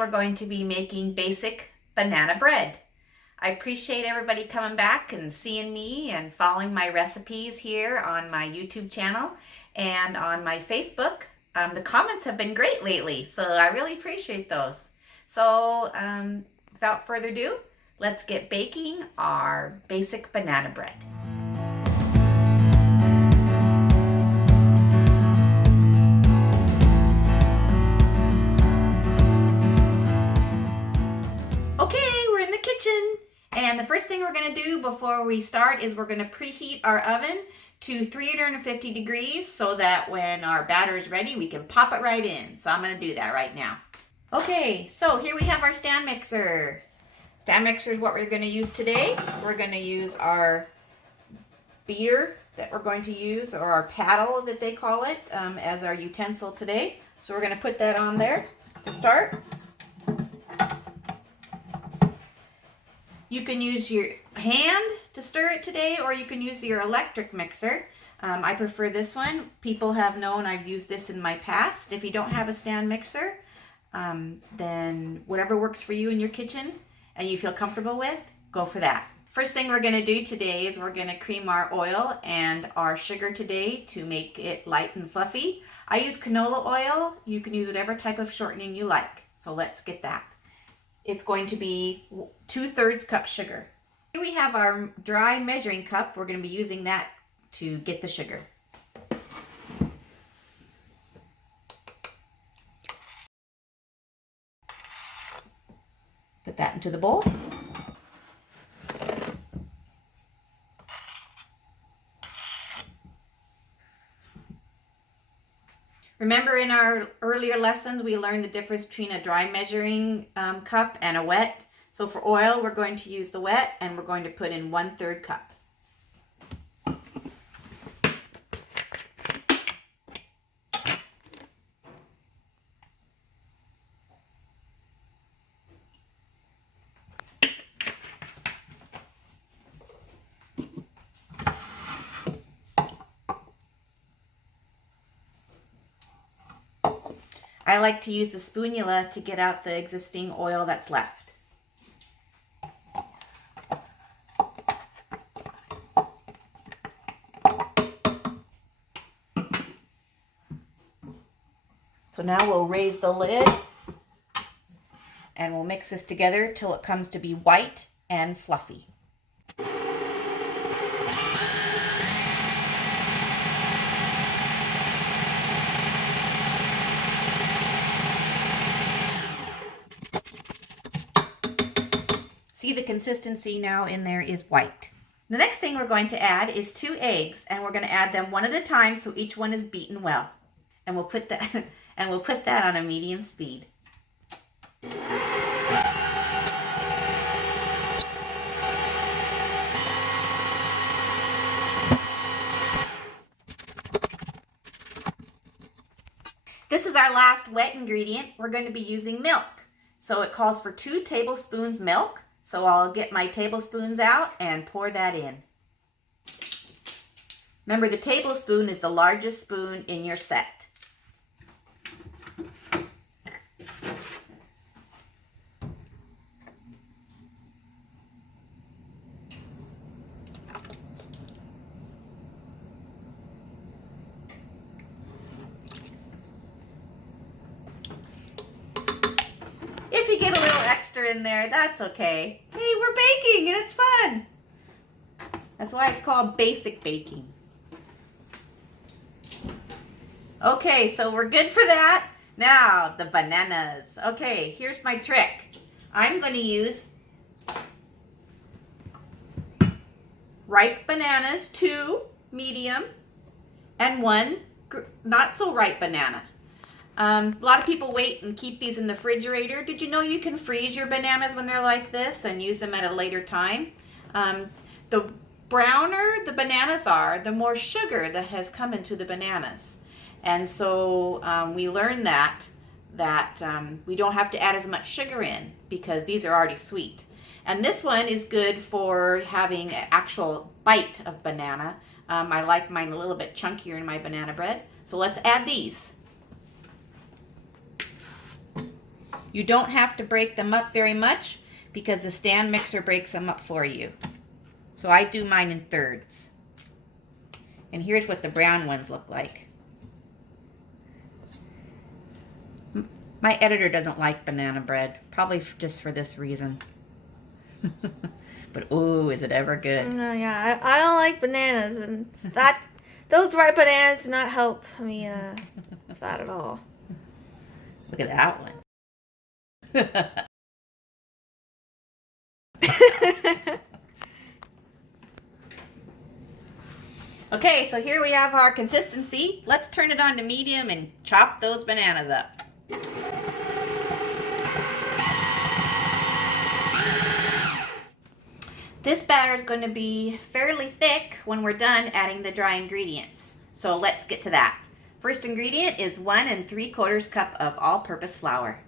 we're going to be making basic banana bread. I appreciate everybody coming back and seeing me and following my recipes here on my YouTube channel and on my Facebook. The comments have been great lately, so I really appreciate those. So without further ado, let's get baking our basic banana bread. And the first thing we're going to do before we start is we're going to preheat our oven to 350 degrees so that when our batter is ready, we can pop it right in. So I'm going to do that right now. Okay, so here we have our stand mixer. Stand mixer is what we're going to use today. We're going to use our beater that we're going to use, or our paddle that they call it, as our utensil today. So we're going to put that on there to start. You can use your hand to stir it today, or you can use your electric mixer. I prefer this one. People have known I've used this in my past. If you don't have a stand mixer, then whatever works for you in your kitchen and you feel comfortable with, go for that. First thing we're going to do today is we're going to cream our oil and our sugar today to make it light and fluffy. I use canola oil. You can use whatever type of shortening you like. So let's get that. It's going to be 2/3 cup sugar. Here we have our dry measuring cup. We're going to be using that to get the sugar. Put that into the bowl. Remember, in our earlier lessons, we learned the difference between a dry measuring cup and a wet. So for oil, we're going to use the wet, and we're going to put in 1/3 cup. I like to use the spoonula to get out the existing oil that's left. So now we'll raise the lid and we'll mix this together till it comes to be white and fluffy. See, the consistency now in there is white. The next thing we're going to add is 2 eggs, and we're going to add them one at a time so each one is beaten well. And we'll put that on a medium speed. This is our last wet ingredient. We're going to be using milk. So it calls for 2 tablespoons milk. So I'll get my tablespoons out and pour that in. Remember, the tablespoon is the largest spoon in your set. If you get a little extra in there, that's okay. Hey, we're baking and it's fun. That's why it's called basic baking. Okay, so we're good for that. Now, the bananas. Okay, here's my trick. I'm going to use ripe bananas, 2 medium, and 1 not so ripe banana. A lot of people wait and keep these in the refrigerator. Did you know you can freeze your bananas when they're like this and use them at a later time? The browner the bananas are, the more sugar that has come into the bananas. And so we learned that we don't have to add as much sugar in because these are already sweet. And this one is good for having an actual bite of banana. I like mine a little bit chunkier in my banana bread. So let's add these. You don't have to break them up very much because the stand mixer breaks them up for you. So I do mine in thirds. And here's what the brown ones look like. My editor doesn't like banana bread, probably just for this reason. But ooh, is it ever good? Yeah, I don't like bananas, and those ripe bananas do not help me with that at all. Look at that one. Okay, so here we have our consistency. Let's turn it on to medium and chop those bananas up. This batter is going to be fairly thick when we're done adding the dry ingredients. So let's get to that. First ingredient is 1 3/4 cup of all-purpose flour.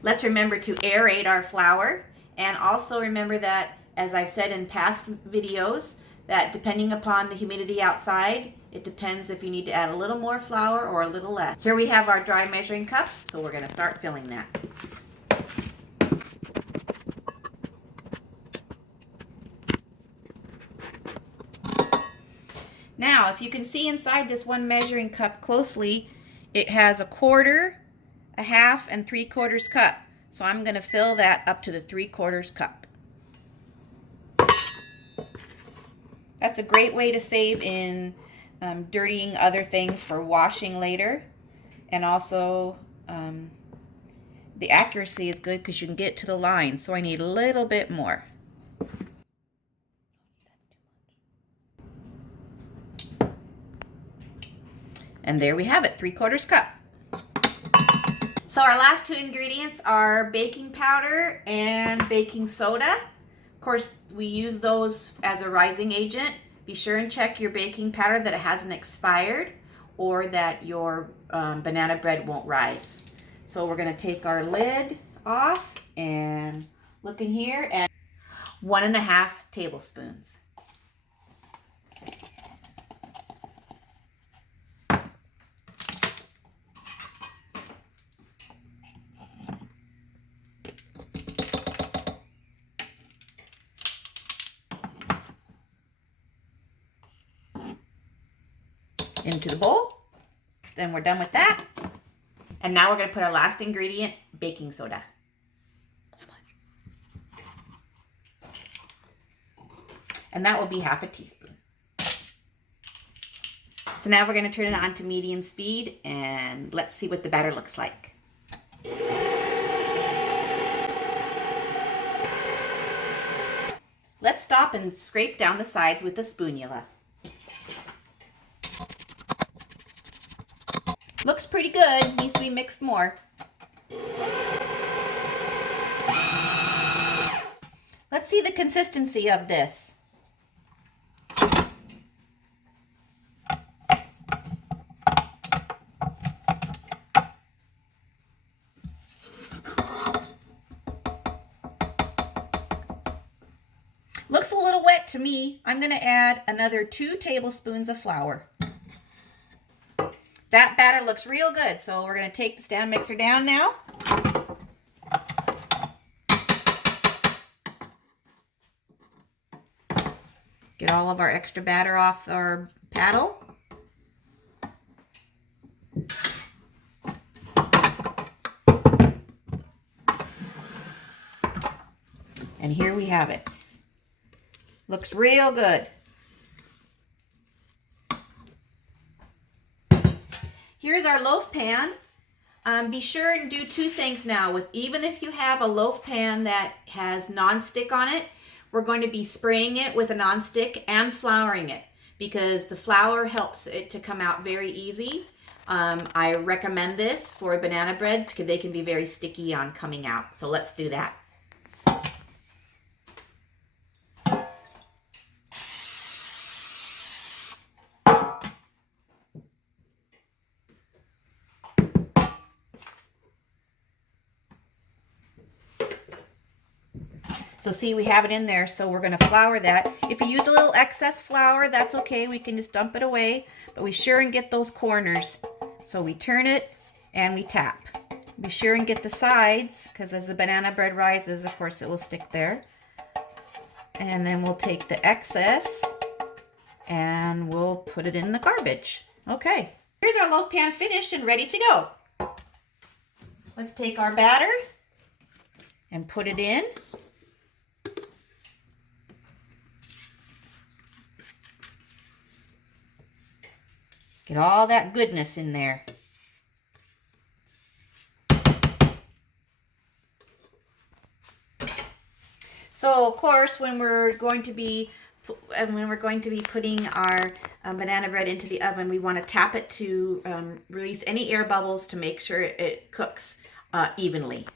Let's remember to aerate our flour, and also remember that, as I've said in past videos, that depending upon the humidity outside, it depends if you need to add a little more flour or a little less. Here we have our dry measuring cup, so we're going to start filling that. Now, if you can see inside this one measuring cup closely, it has 1/4, 1/2, and 3/4 cup. So I'm going to fill that up to the 3/4 cup. That's a great way to save in dirtying other things for washing later. And also the accuracy is good because you can get to the line. So I need a little bit more. And there we have it, 3/4 cup. So our last two ingredients are baking powder and baking soda. Of course, we use those as a rising agent. Be sure and check your baking powder that it hasn't expired or that your banana bread won't rise. So we're going to take our lid off and look in here, and 1 1/2 tablespoons. Into the bowl. Then we're done with that. And now we're going to put our last ingredient, baking soda. How much? And that will be 1/2 teaspoon. So now we're going to turn it on to medium speed and let's see what the batter looks like. Let's stop and scrape down the sides with a spoonula. Looks pretty good, needs to be mixed more. Let's see the consistency of this. Looks a little wet to me. I'm going to add another 2 tablespoons of flour. That batter looks real good, so we're going to take the stand mixer down now. Get all of our extra batter off our paddle. And here we have it. Looks real good. Here's our loaf pan. Be sure and do 2 things now. Even if you have a loaf pan that has nonstick on it, we're going to be spraying it with a nonstick and flouring it because the flour helps it to come out very easy. I recommend this for banana bread because they can be very sticky on coming out. So let's do that. So see, we have it in there, so we're going to flour that. If you use a little excess flour, that's okay. We can just dump it away, but we sure and get those corners. So we turn it and we tap. Be sure and get the sides, because as the banana bread rises, of course, it will stick there. And then we'll take the excess and we'll put it in the garbage. Okay, here's our loaf pan finished and ready to go. Let's take our batter and put it in. Get all that goodness in there. So of course, when we're going to be putting our banana bread into the oven, we want to tap it to release any air bubbles to make sure it cooks evenly.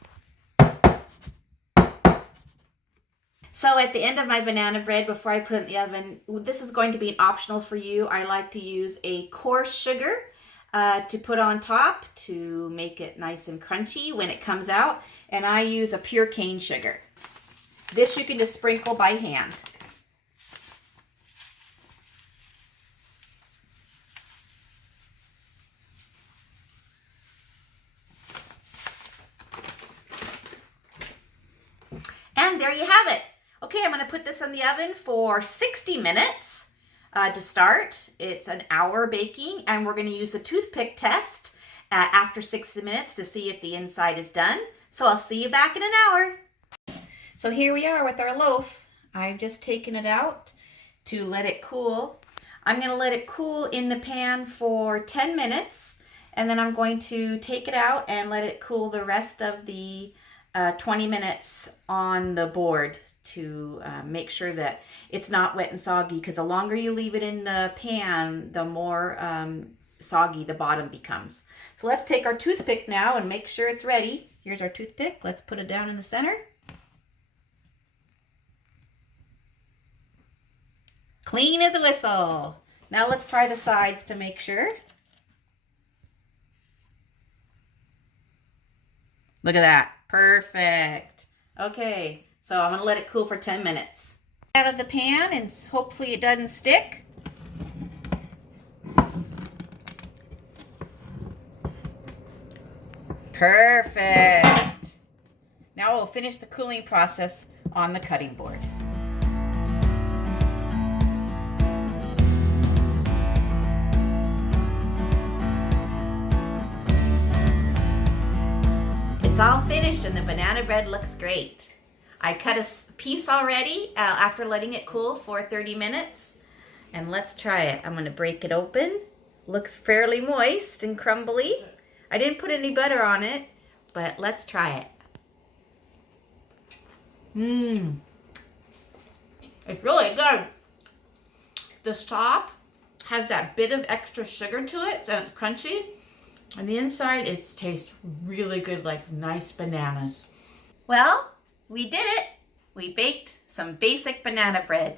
So at the end of my banana bread, before I put it in the oven, this is going to be optional for you. I like to use a coarse sugar to put on top to make it nice and crunchy when it comes out. And I use a pure cane sugar. This you can just sprinkle by hand. And there you have it. Okay, I'm going to put this in the oven for 60 minutes to start. It's an hour baking, and we're going to use the toothpick test after 60 minutes to see if the inside is done. So I'll see you back in an hour. So here we are with our loaf. I've just taken it out to let it cool. I'm going to let it cool in the pan for 10 minutes, and then I'm going to take it out and let it cool the rest of the 20 minutes on the board to make sure that it's not wet and soggy, because the longer you leave it in the pan, the more soggy the bottom becomes. So let's take our toothpick now and make sure it's ready. Here's our toothpick. Let's put it down in the center. Clean as a whistle. Now let's try the sides to make sure. Look at that. Perfect. Okay, so I'm going to let it cool for 10 minutes. Out of the pan, and hopefully it doesn't stick. Perfect. Now we'll finish the cooling process on the cutting board. It's all finished and the banana bread looks great. I cut a piece already after letting it cool for 30 minutes. And let's try it. I'm going to break it open. Looks fairly moist and crumbly. I didn't put any butter on it, but let's try it. It's really good. The top has that bit of extra sugar to it, so it's crunchy. On the inside, it tastes really good, like nice bananas. Well, we did it. We baked some basic banana bread.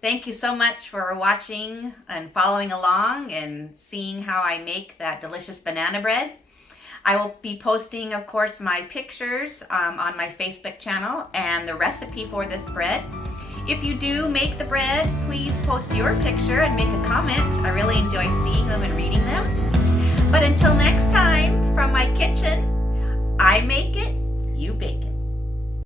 Thank you so much for watching and following along and seeing how I make that delicious banana bread. I will be posting, of course, my pictures on my Facebook channel and the recipe for this bread. If you do make the bread, please post your picture and make a comment. I really enjoy seeing them and reading them. But until next time, from my kitchen, I make it, you bake it.